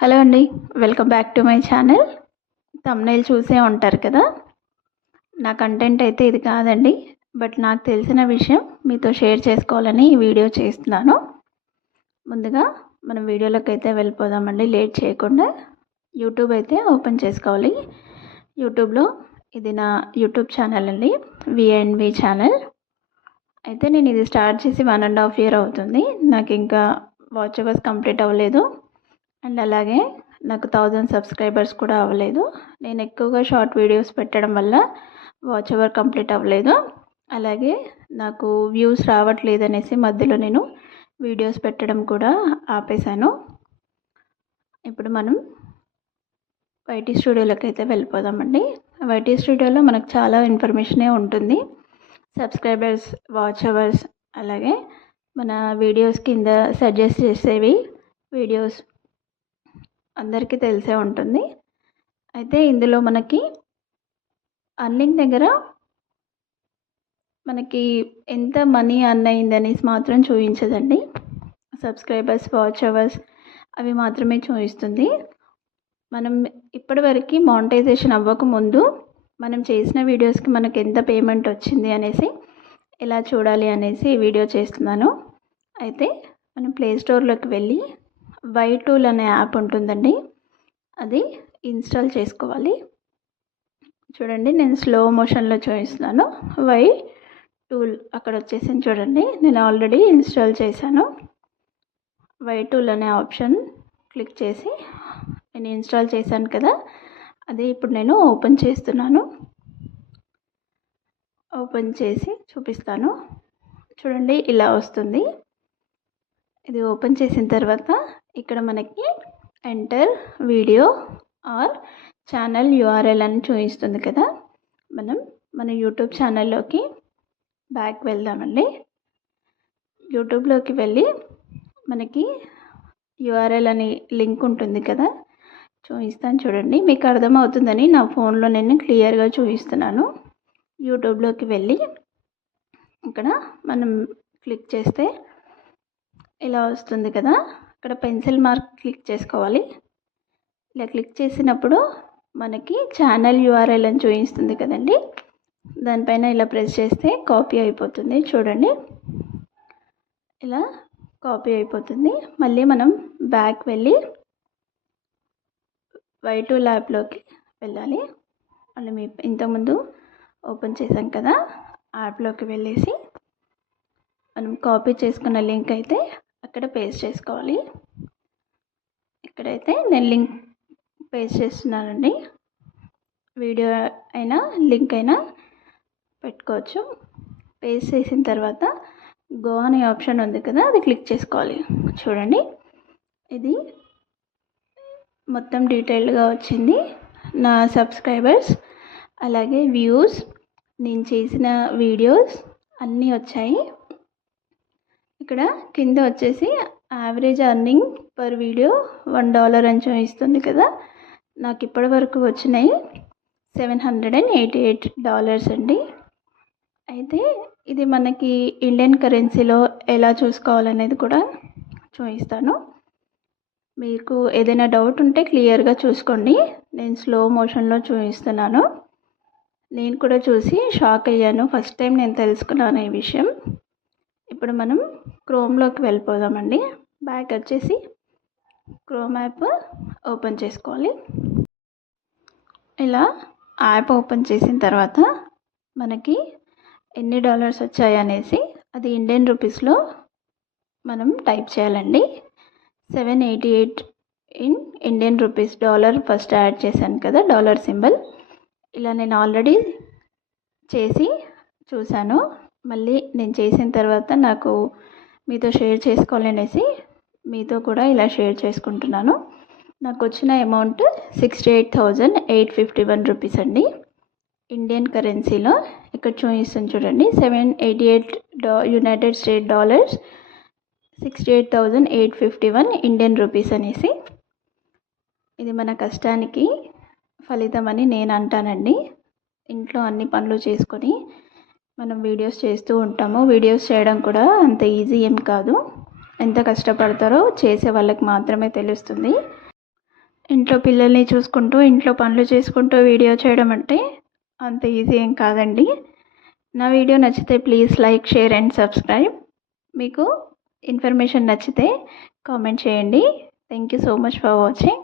Hello అండి, welcome back to my channel. Thumbnail చూసే ఉంటారు కదా. నా కంటెంట్ అయితే ఇది కాదండి, బట్ నాకు తెలిసిన విషయం మీతో షేర్ చేసుకోవాలని ఈ వీడియో చేస్తున్నాను. ముందుగా మనం వీడియోలోకి అయితే వెళ్ళిపోదామండి. లేట్ చేయకుండా యూట్యూబ్ అయితే ఓపెన్ చేసుకోవాలి. యూట్యూబ్లో ఇది నా యూట్యూబ్ ఛానల్ అండి, విఎన్వి ఛానల్. అయితే నేను ఇది స్టార్ట్ చేసి 1.5 year అవుతుంది. నాకు ఇంకా వాచ్ అవర్స్ కంప్లీట్ అవ్వలేదు, అండ్ అలాగే నాకు 1000 సబ్స్క్రైబర్స్ కూడా అవ్వలేదు. నేను ఎక్కువగా షార్ట్ వీడియోస్ పెట్టడం వల్ల వాచ్ అవర్ కంప్లీట్ అవ్వలేదు. అలాగే నాకు వ్యూస్ రావట్లేదు అనేసి మధ్యలో నేను వీడియోస్ పెట్టడం కూడా ఆపేశాను. ఇప్పుడు మనం వైటీ స్టూడియోలోకి అయితే వెళ్ళిపోదామండి. వైటీ స్టూడియోలో మనకు చాలా ఇన్ఫర్మేషనే ఉంటుంది. సబ్స్క్రైబర్స్, వాచ్ అవర్స్, అలాగే మన వీడియోస్ కింద సజెస్ట్ చేసేవి వీడియోస్ అందరికీ తెలిసే ఉంటుంది. అయితే ఇందులో మనకి అర్నింగ్ దగ్గర మనకి ఎంత మనీ అర్న్ అయిందనేసి మాత్రం చూపించదండి. సబ్స్క్రైబర్స్, వాచ్ అవర్స్ అవి మాత్రమే చూపిస్తుంది. మనం ఇప్పటివరకు మానిటైజేషన్ అవ్వకముందు మనం చేసిన వీడియోస్కి మనకి ఎంత పేమెంట్ వచ్చింది అనేసి ఎలా చూడాలి అనేసి ఈ వీడియో చేస్తున్నాను. అయితే మనం ప్లే స్టోర్లోకి వెళ్ళి వై టూల్ అనే యాప్ ఉంటుందండి, అది ఇన్స్టాల్ చేసుకోవాలి. చూడండి, నేను స్లో మోషన్లో చూపిస్తున్నాను. వై టూల్ అక్కడ వచ్చేసింది చూడండి, నేను ఆల్రెడీ ఇన్స్టాల్ చేశాను. వై టూల్ అనే ఆప్షన్ క్లిక్ చేసి నేను ఇన్స్టాల్ చేశాను కదా, అది ఇప్పుడు నేను ఓపెన్ చేస్తున్నాను. ఓపెన్ చేసి చూపిస్తాను. చూడండి, ఇలా వస్తుంది. ఇది ఓపెన్ చేసిన తర్వాత ఇక్కడ మనకి enter video or channel URL అని చూపిస్తుంది కదా. మనం మన యూట్యూబ్ ఛానల్లోకి బ్యాక్ వెళ్దామండి. యూట్యూబ్లోకి వెళ్ళి మనకి యూఆర్ఎల్ అని లింక్ ఉంటుంది కదా, చూపిస్తాను చూడండి. మీకు అర్థమవుతుందని నా ఫోన్లో నేను క్లియర్గా చూపిస్తున్నాను. యూట్యూబ్లోకి వెళ్ళి ఇక్కడ మనం క్లిక్ చేస్తే ఇలా వస్తుంది కదా, ఇక్కడ పెన్సిల్ మార్క్ క్లిక్ చేసుకోవాలి. ఇలా క్లిక్ చేసినప్పుడు మనకి ఛానల్ యూఆర్ఎల్ అని చూపిస్తుంది కదండి, దానిపైన ఇలా ప్రెస్ చేస్తే కాపీ అయిపోతుంది. చూడండి, ఇలా కాపీ అయిపోతుంది. మళ్ళీ మనం బ్యాక్ వెళ్ళి వై2 యాప్లోకి వెళ్ళాలి. మళ్ళీ మీ ఇంతకుముందు ఓపెన్ చేసాం కదా, యాప్లోకి వెళ్ళేసి మనం కాపీ చేసుకున్న లింక్ అయితే అక్కడ పేస్ట్ చేసుకోవాలి. ఇక్కడైతే నేను లింక్ పేస్ట్ చేస్తున్నానండి. వీడియో అయినా లింక్ అయినా పెట్టుకోవచ్చు. పేస్ట్ చేసిన తర్వాత గో అనే ఆప్షన్ ఉంది కదా, అది క్లిక్ చేసుకోవాలి. చూడండి, ఇది మొత్తం డీటెయిల్డ్గా వచ్చింది. నా సబ్స్క్రైబర్స్, అలాగే వ్యూస్, నేను చేసిన వీడియోస్ అన్నీ వచ్చాయి. ఇక్కడ కింద వచ్చేసి యావరేజ్ అర్నింగ్ పర్ వీడియో $1 అని చూపిస్తుంది కదా. నాకు ఇప్పటి వరకు వచ్చినాయి $788 అండి. అయితే ఇది మనకి ఇండియన్ కరెన్సీలో ఎలా చూసుకోవాలనేది కూడా చూపిస్తాను. మీకు ఏదైనా డౌట్ ఉంటే క్లియర్గా చూసుకోండి. నేను స్లో మోషన్లో చూపిస్తున్నాను. నేను కూడా చూసి షాక్ అయ్యాను, ఫస్ట్ టైం నేను తెలుసుకున్నాను ఈ విషయం. ఇప్పుడు మనం క్రోమ్లోకి వెళ్ళిపోదామండి. బ్యాక్ వచ్చేసి క్రోమ్ యాప్ ఓపెన్ చేసుకోవాలి. ఇలా యాప్ ఓపెన్ చేసిన తర్వాత మనకి ఎన్ని డాలర్స్ వచ్చాయి అనేసి అది ఇండియన్ రూపీస్లో మనం టైప్ చేయాలండి. 788 in Indian rupees. Dollar first add చేశాను కదా, డాలర్ సింబల్. ఇలా నేను ఆల్రెడీ చేసి చూశాను. మళ్ళీ నేను చేసిన తర్వాత నాకు మీతో షేర్ చేసుకోవాలనేసి మీతో కూడా ఇలా షేర్ చేసుకుంటున్నాను. నాకు వచ్చిన అమౌంట్ 68,851 రూపీస్ అండి, ఇండియన్ కరెన్సీలో. ఇక్కడ చూపిస్తాను చూడండి, 788 United state dollars, 68,851 Indian rupees అనేసి. ఇది మన కష్టానికి ఫలితం అని నేను అంటానండి. ఇంట్లో అన్ని పనులు చేసుకొని మనం వీడియోస్ చేస్తూ ఉంటాము. వీడియోస్ చేయడం కూడా అంత ఈజీ ఏం కాదు. ఎంత కష్టపడతారో చేసే వాళ్ళకి మాత్రమే తెలుస్తుంది. ఇంట్లో పిల్లల్ని చూసుకుంటూ ఇంట్లో పనులు చేసుకుంటూ వీడియో చేయడం అంటే అంత ఈజీ ఏం కాదండి. నా వీడియో నచ్చితే please like, share and subscribe. మీకు ఇన్ఫర్మేషన్ నచ్చితే కామెంట్ చేయండి. Thank you so much for watching.